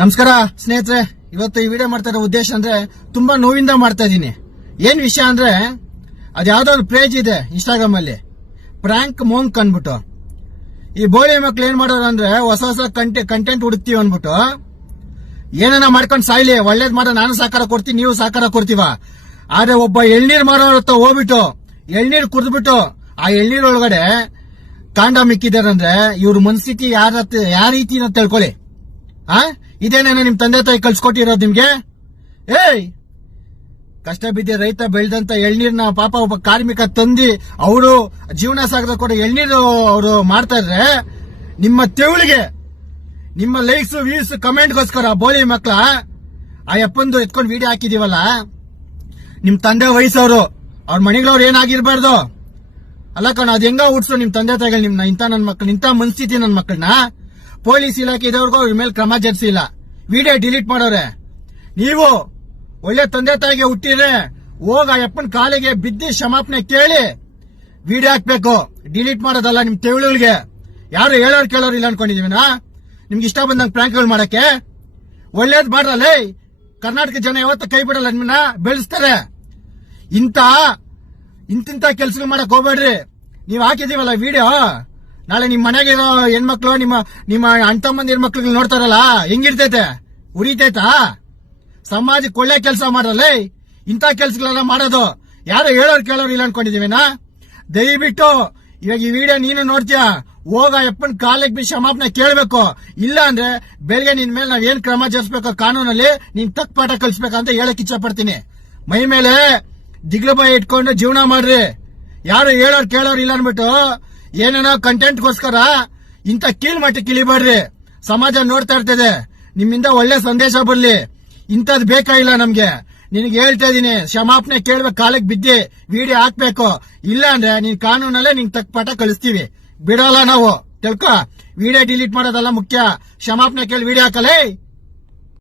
ನಮಸ್ಕಾರ ಸ್ನೇಹಿತರೆ, ಇವತ್ತು ಈ ವಿಡಿಯೋ ಮಾಡ್ತಾ ಇರೋ ಉದ್ದೇಶ ಅಂದ್ರೆ ತುಂಬಾ ನೋವಿಂದ ಮಾಡ್ತಾ ಇದೀನಿ. ಏನ್ ವಿಷಯ ಅಂದ್ರೆ ಅದ್ಯಾವ್ದೋ ಒಂದು ಪೇಜ್ ಇದೆ ಇನ್ಸ್ಟಾಗ್ರಾಮ್ ಅಲ್ಲಿ, ಪ್ರ್ಯಾಂಕ್ ಮೋಂಕ್ ಅನ್ಬಿಟ್ಟು. ಈ ಬೋಳಿ ಮಕ್ಳು ಏನ್ ಮಾಡೋರು ಅಂದ್ರೆ ಹೊಸ ಹೊಸ ಕಂಟೆಂಟ್ ಹುಡುಕ್ತೀವಿ ಅನ್ಬಿಟ್ಟು ಏನೇನ ಮಾಡ್ಕೊಂಡು ಸಾಯ್ಲಿ, ಒಳ್ಳೇದ್ ಮಾಡೋ ನಾನು ಸಹಕಾರ ಕೊಡ್ತೀನಿ, ನೀವು ಸಹಕಾರ ಕೊಡ್ತೀವ. ಆದ್ರೆ ಒಬ್ಬ ಎಳ್ನೀರ್ ಮಾರೋರ ಹತ್ರ ಹೋಗ್ಬಿಟ್ಟು ಎಳ್ನೀರ್ ಕುಡಿದ್ಬಿಟ್ಟು ಆ ಎಳ್ನೀರ್ ಒಳಗಡೆ ಕಾಂಡ ಮಿಕ್ಕಿದಾರಂದ್ರೆ ಇವ್ರ ಮನಸ್ಥಿತಿ ಯಾವ ರೀತಿ ಅಂತ ತಿಳ್ಕೊಳ್ಳಿ. ಇದೇನೇನೋ ನಿಮ್ ತಂದೆ ತಾಯಿ ಕಳ್ಸಿಕೊಟ್ಟಿರೋದು ನಿಮ್ಗೆ. ಏಯ್, ಕಷ್ಟ ಬಿದ್ದೆ ರೈತ ಬೆಳೆದಂತ ಎಳ್ನೀರ್ನ ಪಾಪ ಒಬ್ಬ ಕಾರ್ಮಿಕ ತಂದಿ ಅವರು ಜೀವನ ಸಾಗದ ಕೂಡ ಎಳ್ನೀರು ಅವರು ಮಾಡ್ತಾ ಇದ್ರೆ ನಿಮ್ಮ ತೆವಳಿಗೆ, ನಿಮ್ಮ ಲೈಕ್ಸ್ ವ್ಯೂಸ್ ಕಮೆಂಟ್ಗೋಸ್ಕರ ಬೋಳಿ ಮಕ್ಳ ಆ ಅಪ್ಪಂದು ಎತ್ಕೊಂಡು ವಿಡಿಯೋ ಹಾಕಿದೀವಲ್ಲ, ನಿಮ್ ತಂದೆ ವಯಸ್ಸವರು ಅವ್ರ ಮನೆಗಳವ್ರು ಏನಾಗಿರ್ಬಾರ್ದು ಅಲ್ಲ ಕಣ. ಅದ್ ಹೆಂಗ ಹುಡ್ಸು ನಿಮ್ ತಂದೆ ತಾಯಿಗಳು ನಿಮ್ನ, ಇಂತ ನನ್ ಮಕ್ಳು, ಇಂತ ಮನಸ್ಥಿತಿ ನನ್ ಮಕ್ಕಳನ್ನ ಪೊಲೀಸ್ ಇಲಾಖೆ ಇದ್ದವ್ರಿಗೂ ಅವ್ರ ಮೇಲೆ ಕ್ರಮ ಜರುಗಿಸಿಲ್ಲ, ವಿಡಿಯೋ ಡಿಲೀಟ್ ಮಾಡೋರೆ. ನೀವು ಒಳ್ಳೆ ತಂದೆ ತಾಯಿಗೆ ಹುಟ್ಟಿದ್ರೆ ಹೋಗ ಅಪ್ಪನ ಕಾಲಿಗೆ ಬಿದ್ದಿ ಕ್ಷಮಾಪಣೆ ಕೇಳಿ ವಿಡಿಯೋ ಹಾಕ್ಬೇಕು, ಡಿಲೀಟ್ ಮಾಡೋದಲ್ಲ. ನಿಮ್ ತೆವಳುಗಳಿಗೆ ಯಾರು ಹೇಳೋರು ಕೇಳೋರು ಇಲ್ಲ ಅನ್ಕೊಂಡಿದೀವಿನಾ? ನಿಮ್ಗೆ ಇಷ್ಟ ಬಂದಂಗ್ ಪ್ರ್ಯಾಂಕ್ಗಳು ಮಾಡಕ್ಕೆ ಒಳ್ಳೇದ್ ಮಾಡ್ರಲ್ಲ. ಕರ್ನಾಟಕ ಜನ ಯಾವತ್ತೂ ಕೈ ಬಿಡಲ್ಲ, ನಿಮ್ಮನ್ನ ಬೆಳೆಸ್ತಾರೆ. ಇಂತ ಕೆಲ್ಸಗಳು ಮಾಡಕ್ ಹೋಗ್ಬೇಡ್ರಿ. ನೀವ್ ಹಾಕಿದೀವಲ್ಲ ವಿಡಿಯೋ, ನಾಳೆ ನಿಮ್ ಮನೆಗಿರೋ ಹೆಣ್ಮಕ್ಳು ನಿಮ್ಮ ಅಣ್ತಮ್ಮಂದ ಹೆಣ್ಮಕ್ಳು ನೋಡ್ತಾರಲ್ಲ, ಹೆಂಗಿರ್ತೈತೆ, ಉರಿತೈತಾ? ಸಮಾಜಕ್ಕೆ ಒಳ್ಳೆ ಕೆಲಸ ಮಾಡಲ್ಲ, ಇಂಥ ಕೆಲ್ಸಗಳೆಲ್ಲ ಮಾಡೋದು ಯಾರು ಹೇಳೋರು ಕೇಳೋರು ಇಲ್ಲ ಅನ್ಕೊಂಡಿದೀವಿನಾ? ದಯವಿಟ್ಟು ಇವಾಗ ಈ ವಿಡಿಯೋ ನೀನು ನೋಡ್ತೀಯ, ಹೋಗ ಅಪ್ಪನ ಕಾಲಿಗೆ ಬಿ ಕ್ಷಮಾಪಣೆ ಕೇಳಬೇಕು. ಇಲ್ಲ ಅಂದ್ರೆ ಬೆಳಗ್ಗೆ ನಿನ್ ಮೇಲೆ ನಾವ್ ಏನ್ ಕ್ರಮ ಜರುಗಿಸಬೇಕು ಕಾನೂನಲ್ಲಿ, ನೀನ್ ತಕ್ಕ ಪಾಠ ಕಲಿಸ್ಬೇಕಂತ ಹೇಳಕ್ ಇಚ್ಛೆ ಪಡ್ತೀನಿ. ಮೈ ಮೇಲೆ ದಿಗ್ಲಬಾಯಿ ಇಟ್ಕೊಂಡು ಜೀವನ ಮಾಡ್ರಿ. ಯಾರು ಹೇಳೋರು ಕೇಳೋರು ಇಲ್ಲ ಅನ್ಬಿಟ್ಟು ಏನೇನೋ ಕಂಟೆಂಟ್ಗೋಸ್ಕರ ಇಂಥ ಕೀಳ್ ಮಟ್ಟಕ್ಕೆ ಇಳಿಬೇಡ್ರಿ. ಸಮಾಜ ನೋಡ್ತಾ ಇರ್ತದೆ, ನಿಮ್ಮಿಂದ ಒಳ್ಳೆ ಸಂದೇಶ ಬರ್ಲಿ. ಇಂಥದ್ ಬೇಕಾಗಿಲ್ಲ ನಮ್ಗೆ. ನಿನಗೆ ಹೇಳ್ತಾ ಇದೀನಿ, ಕ್ಷಮಾಪಣೆ ಕೇಳ್ಬೇಕು, ಕಾಲಕ್ಕೆ ಬಿದ್ದಿ ವಿಡಿಯೋ ಹಾಕ್ಬೇಕು. ಇಲ್ಲ ಅಂದ್ರೆ ನೀನ್ ಕಾನೂನಲ್ಲೇ ನಿನ್ ತಕ್ಕ ಪಾಠ ಕಳಿಸ್ತೀವಿ, ಬಿಡೋಲ್ಲ ನಾವು. ತಿಳ್ಕೊ, ವಿಡಿಯೋ ಡಿಲೀಟ್ ಮಾಡೋದಲ್ಲ ಮುಖ್ಯ, ಕ್ಷಮಾಪಣೆ ಕೇಳಿ ವಿಡಿಯೋ ಹಾಕಲೇ.